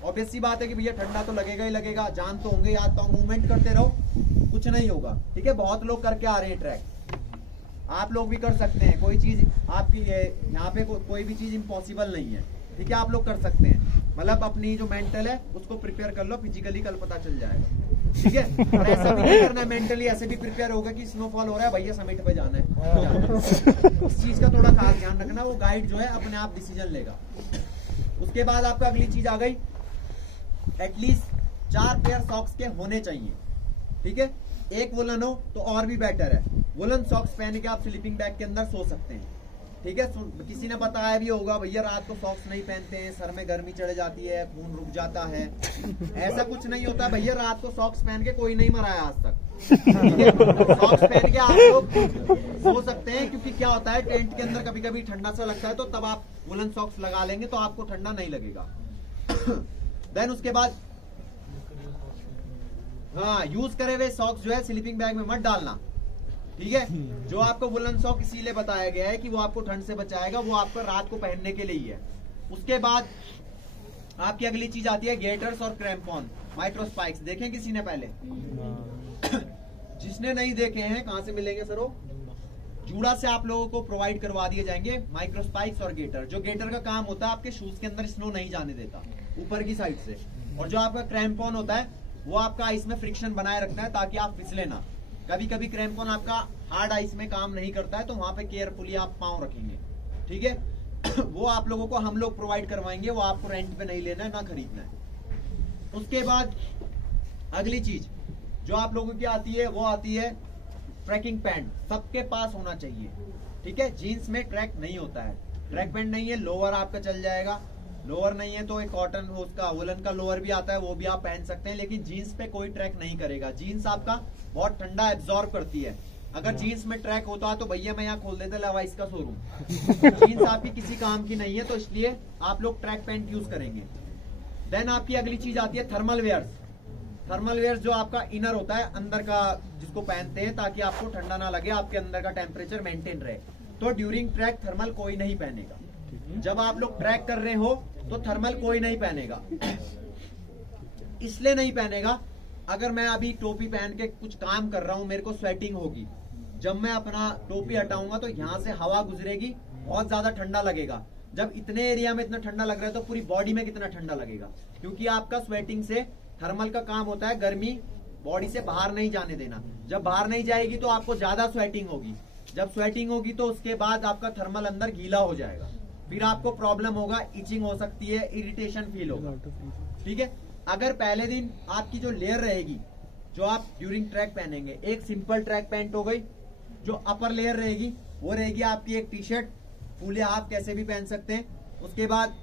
Obvious सी बात है कि भैया ठंडा तो लगेगा ही लगेगा, जान तो होंगे, याद तो मूवमेंट करते रहो, कुछ नहीं होगा। ठीक है, बहुत लोग करके आ रहे हैं ट्रैक, आप लोग भी कर सकते हैं। कोई चीज आपकी यहाँ पे कोई भी चीज इम्पॉसिबल नहीं है। ठीक है, आप लोग कर सकते हैं, मतलब अपनी जो मेंटल है उसको प्रिपेयर कर लो, फिजिकली कल पता चल जाएगा। ठीक है, और ऐसा भी नहीं करना है, मेंटली ऐसे भी प्रिपेयर होगा कि स्नोफॉल हो रहा है भैया समिट पे जाना है। इस चीज का थोड़ा खास ध्यान रखना, वो गाइड जो है अपने आप डिसीजन लेगा। उसके बाद आपका अगली चीज आ गई, एटलीस्ट 4 पेयर सॉक्स के होने चाहिए। ठीक है, एक वुलन हो तो और भी बेटर है। वुलन सॉक्स पहन के आप स्लीपिंग बैग के अंदर सो सकते हैं। ठीक है, किसी ने बताया भी होगा भैया रात को सॉक्स नहीं पहनते हैं, सर में गर्मी चढ़ जाती है, खून रुक जाता है। ऐसा कुछ नहीं होता भैया, रात को सॉक्स पहन के कोई नहीं मरा है आज तक। ठीक है, सॉक्स पहन के आप लोग सो सकते हैं, क्योंकि क्या होता है टेंट के अंदर कभी कभी ठंडा सा लगता है, तो तब आप वुलन सॉक्स लगा लेंगे तो आपको ठंडा नहीं लगेगा। देन उसके बाद हाँ, यूज करे हुए सॉक्स जो है स्लीपिंग बैग में मत डालना। ठीक है, जो आपको वुलन सॉक इसीलिए बताया गया है कि वो आपको ठंड से बचाएगा, वो आपको रात को पहनने के लिए ही है। उसके बाद आपकी अगली चीज आती है गेटर्स और क्रैम्पॉन, माइक्रो स्पाइक्स। देखें किसी ने पहले? जिसने नहीं देखे हैं कहां से मिलेंगे सर? वो जूड़ा से आप लोगों को प्रोवाइड करवा दिए जाएंगे माइक्रो स्पाइक्स और गेटर। जो गेटर का काम होता है आपके शूज के अंदर स्नो नहीं जाने देता ऊपर की साइड से, और जो आपका क्रैम्पॉन होता है वो आपका आइस में फ्रिक्शन बनाए रखता है ताकि आप फिसले ना। कभी कभी क्रैम्पॉन आपका हार्ड आइस में काम नहीं करता है, तो वहां पे केयरफुली आप पांव रखेंगे। ठीक है, वो आप लोगों को हम लोग प्रोवाइड करवाएंगे, वो आपको रेंट पे नहीं लेना है ना खरीदना है। उसके बाद अगली चीज जो आप लोगों की आती है वो आती है ट्रैकिंग पैंट। सबके पास होना चाहिए। ठीक है, जीन्स में ट्रैक नहीं होता है, ट्रैक पैंट नहीं है, लोअर आपका चल जाएगा। लोअर नहीं है तो एक कॉटन उसका वुलन का लोअर भी आता है, वो भी आप पहन सकते हैं, लेकिन जीन्स पे कोई ट्रैक नहीं करेगा। जीन्स आपका बहुत ठंडा एब्जॉर्ब करती है। अगर जीन्स में ट्रैक होता तो भैया मैं यहाँ खोल देता लेवाइस का शोरूम। जीन्स आपकी किसी काम की नहीं है, तो इसलिए आप लोग ट्रैक पैंट यूज करेंगे। देन आपकी अगली चीज आती है थर्मल वेयर्स। थर्मल वेयर्स जो आपका इनर होता है अंदर का, जिसको पहनते हैं ताकि आपको ठंडा ना लगे, आपके अंदर का टेम्परेचर मेंटेन रहे। तो ड्यूरिंग ट्रैक थर्मल कोई नहीं पहनेगा। जब आप लोग ट्रैक कर रहे हो तो थर्मल कोई नहीं पहनेगा। इसलिए नहीं पहनेगा, अगर मैं अभी टोपी पहन के कुछ काम कर रहा हूं, मेरे को स्वेटिंग होगी, जब मैं अपना टोपी हटाऊंगा तो यहाँ से हवा गुजरेगी, बहुत ज्यादा ठंडा लगेगा। जब इतने एरिया में इतना ठंडा लग रहा है तो पूरी बॉडी में कितना ठंडा लगेगा, क्योंकि आपका स्वेटिंग से थर्मल का काम होता है गर्मी बॉडी से बाहर नहीं जाने देना। जब बाहर नहीं जाएगी तो आपको ज्यादा स्वेटिंग होगी, जब स्वेटिंग होगी तो उसके बाद आपका थर्मल अंदर गीला हो जाएगा, फिर आपको प्रॉब्लम होगा, इचिंग हो सकती है, इरिटेशन फील होगा। ठीक है, अगर पहले दिन आपकी जो लेयर रहेगी जो आप ड्यूरिंग ट्रैक पहनेंगे, एक सिंपल ट्रैक पैंट हो गई, जो अपर लेयर रहेगी वो रहेगी आपकी एक टी शर्ट, फुल हाफ कैसे भी पहन सकते हैं। उसके बाद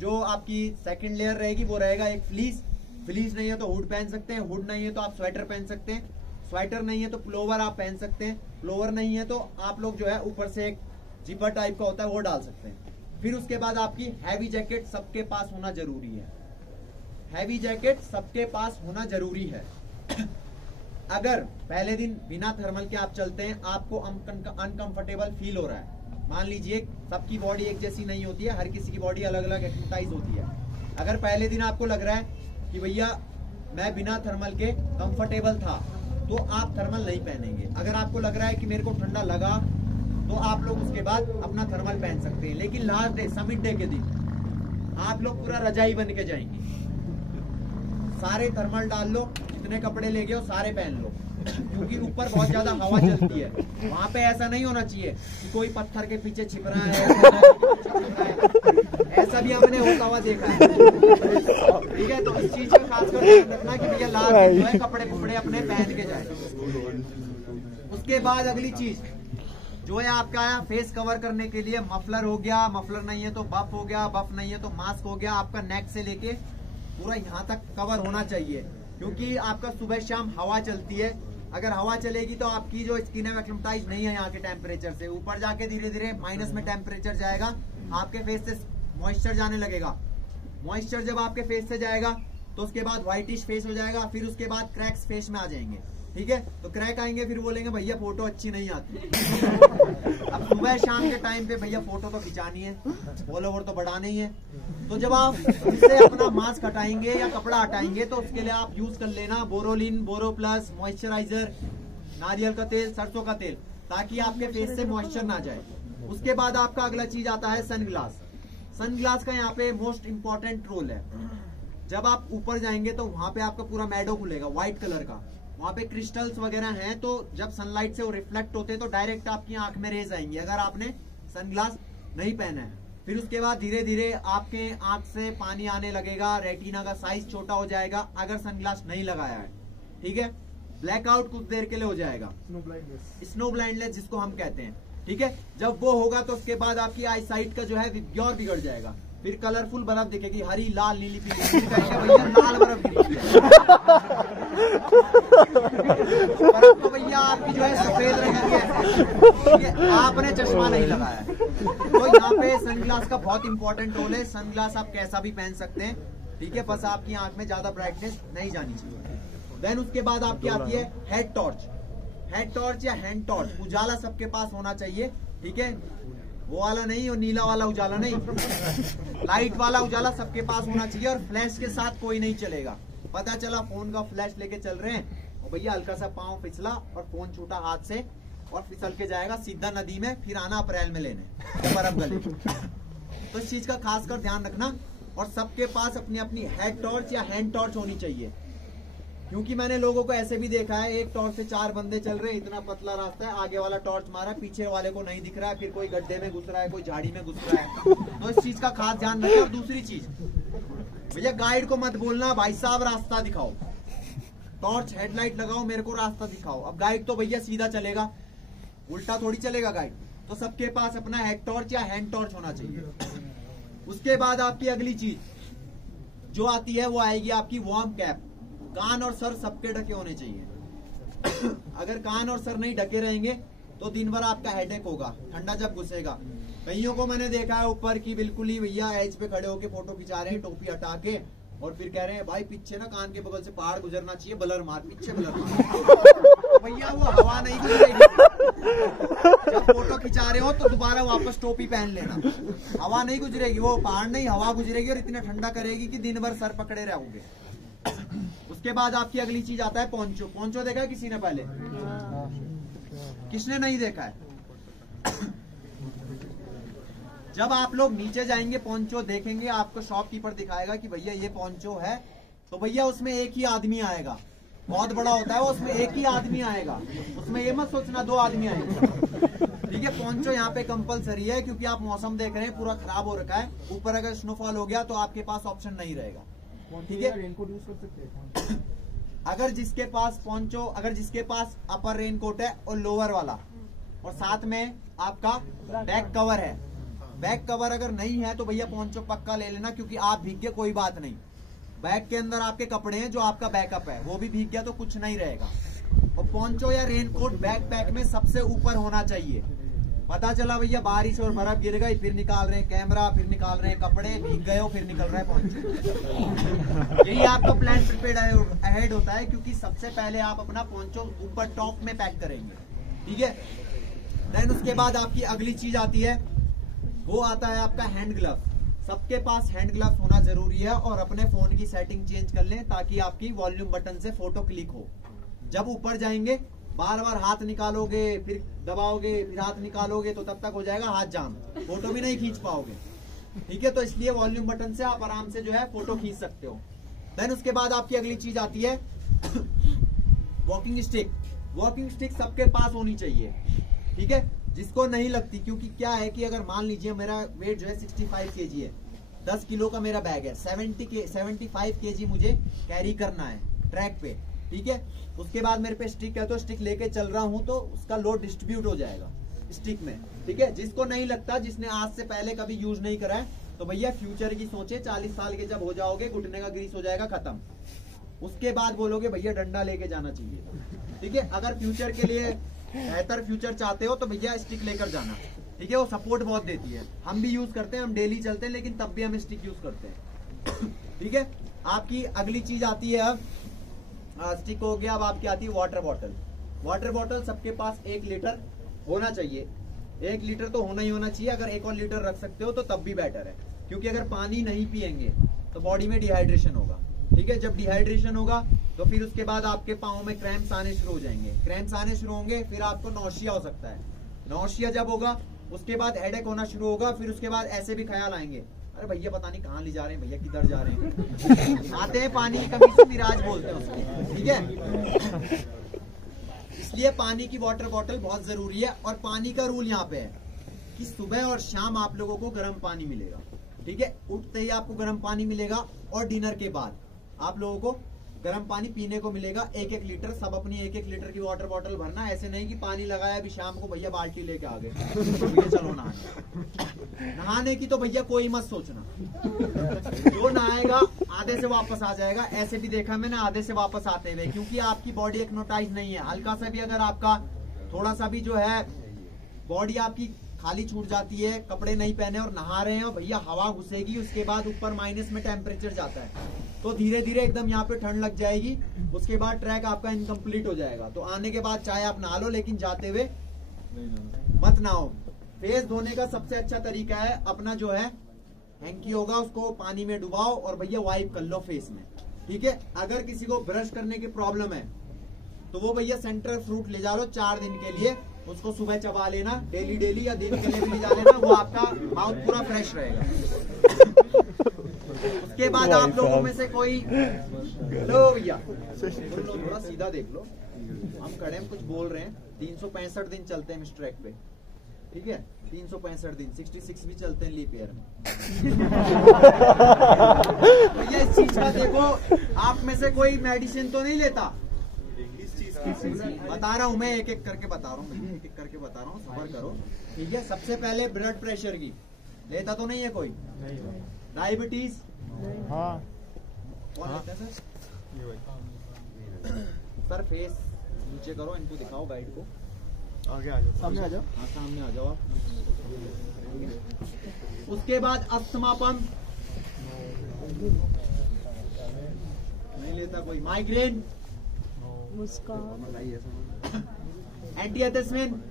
जो आपकी सेकंड लेयर रहेगी वो रहेगा एक फ्लीस। फ्लीस नहीं है तो हुड पहन सकते हैं, हुड नहीं है तो आप स्वेटर पहन सकते हैं, स्वेटर नहीं है तो प्लोवर आप पहन सकते हैं, प्लोवर नहीं है तो आप लोग जो है ऊपर से एक जिपर टाइप का होता है वो डाल सकते हैं। फिर उसके बाद आपकी हैवी जैकेट सबके पास होना जरूरी है। हैवी जैकेट सबके पास होना जरूरी है। अगर पहले दिन बिना थर्मल के आप चलते हैं, आपको अनकंफर्टेबल फील हो रहा है, मान लीजिए सबकी बॉडी एक जैसी नहीं होती है, हर किसी की बॉडी अलग अलग एक्सरसाइज होती है। अगर पहले दिन आपको लग रहा है कि भैया मैं बिना थर्मल के कंफर्टेबल था, तो आप थर्मल नहीं पहनेंगे। अगर आपको लग रहा है कि मेरे को ठंडा लगा, तो आप लोग उसके बाद अपना थर्मल पहन सकते हैं। लेकिन लास्ट डे, समिट डे के दिन आप लोग पूरा रजाई बन के जाएंगे, सारे थर्मल डाल लो, जितने कपड़े ले गए हो सारे पहन लो, क्योंकि ऊपर बहुत ज्यादा हवा चलती है। वहां पे ऐसा नहीं होना चाहिए कि कोई पत्थर के पीछे छिप रहा है, ऐसा भी हमने होता हुआ देखा है। ठीक है, तो इस चीज का खास कर ध्यान रखना कि भैया लास्ट जो है कपड़े अपने पहन के जाए। उसके बाद अगली चीज जो है आपका फेस कवर करने के लिए मफलर हो गया, मफलर नहीं है तो बफ हो गया, बफ नहीं है तो मास्क हो गया। आपका नेक से लेके पूरा यहाँ तक कवर होना चाहिए, क्योंकि आपका सुबह शाम हवा चलती है। अगर हवा चलेगी तो आपकी जो स्किन है एक्लिमेटाइज नहीं है यहाँ के टेम्परेचर से, ऊपर जाके धीरे धीरे माइनस में टेम्परेचर जाएगा, आपके फेस से मॉइस्चर जाने लगेगा। मॉइस्चर जब आपके फेस से जाएगा तो उसके बाद व्हाइटिश फेस हो जाएगा, फिर उसके बाद क्रैक्स फेस में आ जाएंगे। ठीक है, तो क्रैक आएंगे, फिर बोलेंगे भैया फोटो अच्छी नहीं आती। अब सुबह शाम के टाइम पे भैया फोटो तो खिंचानी है, फॉलोवर तो बढ़ाना ही है। तो जब आप इससे अपना मास्क हटाएंगे या कपड़ा हटाएंगे तो उसके लिए आप यूज कर लेना बोरोलिन, बोरो प्लस, मॉइस्चराइजर, नारियल का तेल, सरसों का तेल, ताकि आपके फेस से मॉइस्चर ना जाए। उसके बाद आपका अगला चीज आता है सनग्लास। सनग्लास का यहाँ पे मोस्ट इंपॉर्टेंट रोल है। जब आप ऊपर जाएंगे तो वहां पे आपका पूरा मैडो खुलेगा व्हाइट कलर का, वहां पे क्रिस्टल्स वगैरह हैं, तो जब सनलाइट से वो रिफ्लेक्ट होते हैं तो डायरेक्ट आपकी आंख में रेज आएंगी अगर आपने सनग्लास नहीं पहना है। फिर उसके बाद धीरे धीरे आपके आंख से पानी आने लगेगा, रेटिना का साइज छोटा हो जाएगा अगर सनग्लास नहीं लगाया है। ठीक है, ब्लैकआउट कुछ देर के लिए हो जाएगा, स्नो ब्लाइंडनेस जिसको हम कहते हैं। ठीक है, जब वो होगा तो उसके बाद आपकी आई साइट का जो है और बिगड़ जाएगा, फिर कलरफुल बर्फ दिखेगी, हरी, लाल, नीली, पीली, फिर कहेंगे भैया लाल बर्फ गिरी है। बर्फ तो भैया आपकी जो है सफेद रंग की है, आपने चश्मा नहीं लगाया है। तो यहाँ पे सनग्लास का बहुत इंपॉर्टेंट रोल है। सनग्लास आप कैसा भी पहन सकते हैं, ठीक है, बस आपकी आंख में ज्यादा ब्राइटनेस नहीं जानी चाहिए। देन उसके बाद आपकी आती है हेड टॉर्च। हेड टॉर्च या हैंड टॉर्च, उजाला सबके पास होना चाहिए। ठीक है, वो वाला नहीं, वो नीला वाला उजाला नहीं, लाइट वाला उजाला सबके पास होना चाहिए। और फ्लैश के साथ कोई नहीं चलेगा। पता चला फोन का फ्लैश लेके चल रहे हैं और भैया हल्का सा पांव फिसला और फोन छूटा हाथ से और फिसल के जाएगा सीधा नदी में, फिर आना अप्रैल में लेने बर्फ गले। तो इस चीज का खासकर ध्यान रखना। और सबके पास अपनी अपनी हेड टॉर्च या हैंड टॉर्च होनी चाहिए, क्योंकि मैंने लोगों को ऐसे भी देखा है, एक टॉर्च से 4 बंदे चल रहे हैं, इतना पतला रास्ता है, आगे वाला टॉर्च मारा, पीछे वाले को नहीं दिख रहा है, फिर कोई गड्ढे में घुस रहा है, कोई झाड़ी में घुस रहा है। तो इस चीज का खास ध्यान रखें। और दूसरी चीज, भैया गाइड को मत बोलना भाई साहब रास्ता दिखाओ, टॉर्च हेडलाइट लगाओ, मेरे को रास्ता दिखाओ। अब गाइड तो भैया सीधा चलेगा, उल्टा थोड़ी चलेगा गाइड। तो सबके पास अपना हेड टॉर्च या हैंड टॉर्च होना चाहिए। उसके बाद आपकी अगली चीज जो आती है वो आएगी आपकी वार्म कैप। कान और सर सबके ढके होने चाहिए। अगर कान और सर नहीं ढके रहेंगे तो दिन भर आपका हेडेक होगा, ठंडा जब घुसेगा। कईयों को मैंने देखा है ऊपर की बिल्कुल ही भैया एज पे खड़े होके फोटो खिंचा रहे हैं, टोपी हटा के, और फिर कह रहे हैं भाई पीछे ना कान के बगल से पहाड़ गुजरना चाहिए, ब्लर मार, पीछे ब्लर मार। भैया वो हवा नहीं गुजरेगी। जब फोटो खिंचा रहे हो तो दोबारा वापस टोपी पहन लेना, हवा नहीं गुजरेगी, वो पहाड़ नहीं हवा गुजरेगी और इतना ठंडा करेगी कि दिन भर सर पकड़े रहोगे। उसके बाद आपकी अगली चीज आता है पोंचो। पोंचो देखा है किसी ने पहले? किसने नहीं देखा है? जब आप लोग नीचे जाएंगे पोंचो देखेंगे, आपको शॉपकीपर दिखाएगा कि भैया ये पोंचो है, तो भैया उसमें एक ही आदमी आएगा। बहुत बड़ा होता है वो, उसमें एक ही आदमी आएगा, उसमें ये मत सोचना 2 आदमी आएंगे। ठीक है, पोंचो यहाँ पे कंपलसरी है, क्योंकि आप मौसम देख रहे हैं पूरा खराब हो रखा है, ऊपर अगर स्नोफॉल हो गया तो आपके पास ऑप्शन नहीं रहेगा। ठीक है, रेनकोट यूज कर सकते हैं अगर जिसके पास पोंचो, अगर जिसके पास अपर रेनकोट है और लोअर वाला, और साथ में आपका बैक कवर है, बैक कवर अगर नहीं है तो भैया पोंचो पक्का ले लेना, क्योंकि आप भीग गए कोई बात नहीं, बैग के अंदर आपके कपड़े हैं जो आपका बैकअप है, वो भी भीग गया तो कुछ नहीं रहेगा। और पोंचो या रेनकोट बैकपैक में सबसे ऊपर होना चाहिए। पता चला भैया बारिश और बर्फ गिर गई, फिर निकाल रहे हैं कैमरा, फिर निकाल रहे हैं कपड़े, भीग गए हो, फिर निकल रहा है पोंचो। यही आपका प्लान प्रिपेयर्ड अहेड होता है, क्योंकि सबसे पहले आप अपना पोंचो ऊपर टॉप में पैक करेंगे। ठीक है, देन उसके बाद आपकी अगली चीज आती है, वो आता है आपका हैंड ग्लव। सबके पास हैंड ग्लव्स होना जरूरी है, और अपने फोन की सेटिंग चेंज कर लें ताकि आपकी वॉल्यूम बटन से फोटो क्लिक हो। जब ऊपर जाएंगे बार बार हाथ निकालोगे, फिर दबाओगे, फिर हाथ निकालोगे, तो तब तक हो जाएगा हाथ जाम, फोटो भी नहीं खींच पाओगे। ठीक है, तो इसलिए वॉल्यूम बटन से आप आराम से जो है फोटो खींच सकते हो। देन उसके बाद आपकी अगली चीज आती है वॉकिंग स्टिक। वॉकिंग स्टिक सबके पास होनी चाहिए। ठीक है, जिसको नहीं लगती, क्योंकि क्या है कि अगर मान लीजिए मेरा वेट जो है 65 kg है, 10 किलो का मेरा बैग है, 75 kg मुझे कैरी करना है ट्रैक पे। ठीक है, उसके बाद मेरे पे स्टिक है, तो स्टिक लेके चल रहा हूं तो उसका लोड डिस्ट्रीब्यूट हो जाएगा स्टिक में। ठीक है, जिसको नहीं लगता, जिसने आज से पहले कभी यूज नहीं करा है, तो भैया फ्यूचर की सोचे, 40 साल के जब हो जाओगे घुटने का ग्रीस हो जाएगा खत्म, उसके बाद बोलोगे भैया डंडा लेके जाना चाहिए। ठीक है, अगर फ्यूचर के लिए बेहतर फ्यूचर चाहते हो तो भैया स्टिक लेकर जाना। ठीक है, वो सपोर्ट बहुत देती है, हम भी यूज करते हैं, हम डेली चलते हैं, लेकिन तब भी हम स्टिक यूज करते हैं। ठीक है, आपकी अगली चीज आती है अब स्टिक हो गया। अब आपकी आती है वाटर बॉटल। वाटर बॉटल सबके पास 1 लीटर होना चाहिए। 1 लीटर तो होना ही होना चाहिए। अगर 1 और लीटर रख सकते हो तो तब भी बेटर है, क्योंकि अगर पानी नहीं पिएंगे तो बॉडी में डिहाइड्रेशन होगा। ठीक है, जब डिहाइड्रेशन होगा तो फिर उसके बाद आपके पाँव में क्रैम्प्स आने शुरू हो जाएंगे। क्रैम्प्स आने शुरू होंगे, फिर आपको नौशिया हो सकता है। नौशिया जब होगा उसके बाद हेडेक होना शुरू होगा। फिर उसके बाद ऐसे भी ख्याल आएंगे, अरे भैया पता नहीं कहाँ ले जा रहे हैं, भैया किधर जा रहे हैं। आते हैं पानी की कमी से मिराज बोलते हैं उसको। ठीक है, इसलिए पानी की वाटर बॉटल बहुत जरूरी है। और पानी का रूल यहाँ पे है कि सुबह और शाम आप लोगों को गर्म पानी मिलेगा। ठीक है, उठते ही आपको गर्म पानी मिलेगा और डिनर के बाद आप लोगों को गर्म पानी पीने को मिलेगा। 1-1 लीटर, सब अपनी 1-1 लीटर की वाटर बॉटल भरना। ऐसे नहीं कि पानी लगाया अभी शाम को भैया बाल्टी लेके आ गए तो भैया चलो नहाने की तो भैया कोई मत सोचना। जो नहाएगा आधे से वापस आ जाएगा। ऐसे भी देखा मैंने आधे से वापस आते हुए, क्योंकि आपकी बॉडी एक्नोटाइज नहीं है। हल्का सा भी अगर आपका थोड़ा सा भी जो है बॉडी आपकी खाली छूट जाती है, कपड़े नहीं पहने और नहा रहे हैं, भैया हवा घुसेगी, उसके बाद ऊपर माइनस में टेम्परेचर जाता है, तो धीरे धीरे एकदम यहाँ पे ठंड लग जाएगी। उसके बाद ट्रैक आपका इनकम्प्लीट हो जाएगा। तो आने के बाद चाहे आप नहा लो, लेकिन जाते हुए मत नहाओ। फेस धोने का सबसे अच्छा तरीका है अपना जो है हैंकी होगा, उसको पानी में डुबाओ और भैया वाइप कर लो फेस में। ठीक है, अगर किसी को ब्रश करने की प्रॉब्लम है तो वो भैया सेंट्रल फ्रूट ले जा लो 4 दिन के लिए, उसको सुबह चबा लेना डेली या दिन के लिए भी ले जा लेना, वो आपका माउथ पूरा फ्रेश रहेगा। उसके बाद आप लोगों में से कोई लो भैया थोड़ा सीधा देख लो, हम खड़े हम कुछ बोल रहे हैं। 365 दिन चलते हैं मिस्टर एक्ट पे। ठीक है, 365 दिन, 66 भी चलते हैं लीप ईयर में। भैया इस चीज का देखो, आप में से कोई मेडिसिन तो नहीं लेता? बता रहा हूँ मैं, एक-एक करके बता रहा हूँ, एक-एक करके बता रहा हूँ, सब्र करो। ठीक है, सबसे पहले ब्लड प्रेशर की लेता तो नहीं है कोई? डायबिटीज? हाँ। कौन लेता है सर? फेस नीचे करो, इनको दिखाओ गाइड को। आगे आ जाओ, सामने आ जाओ। हाँ सामने आ जाओ आप। उसके बाद अस्थमा पंप नहीं लेता कोई? माइग्रेन? एंटी एथेस्मिन?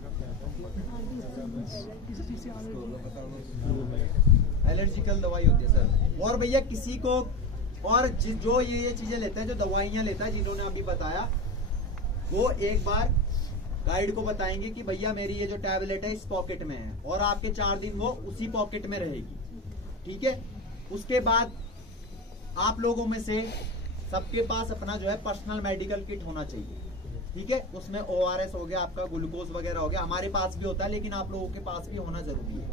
एलर्जिकल दवाई होती है सर। और भैया किसी को और जो ये चीजें लेता है, जो दवाइयां लेता है, जिन्होंने अभी बताया, वो एक बार गाइड को बताएंगे कि भैया मेरी ये जो टैबलेट है इस पॉकेट में है, और आपके 4 दिन वो उसी पॉकेट में रहेगी। ठीक है, उसके बाद आप लोगों में से सबके पास अपना जो है पर्सनल मेडिकल किट होना चाहिए। ठीक है, उसमें ORS हो गया, आपका ग्लूकोज वगैरह हो गया, हमारे पास भी होता है, लेकिन आप लोगों के पास भी होना जरूरी है।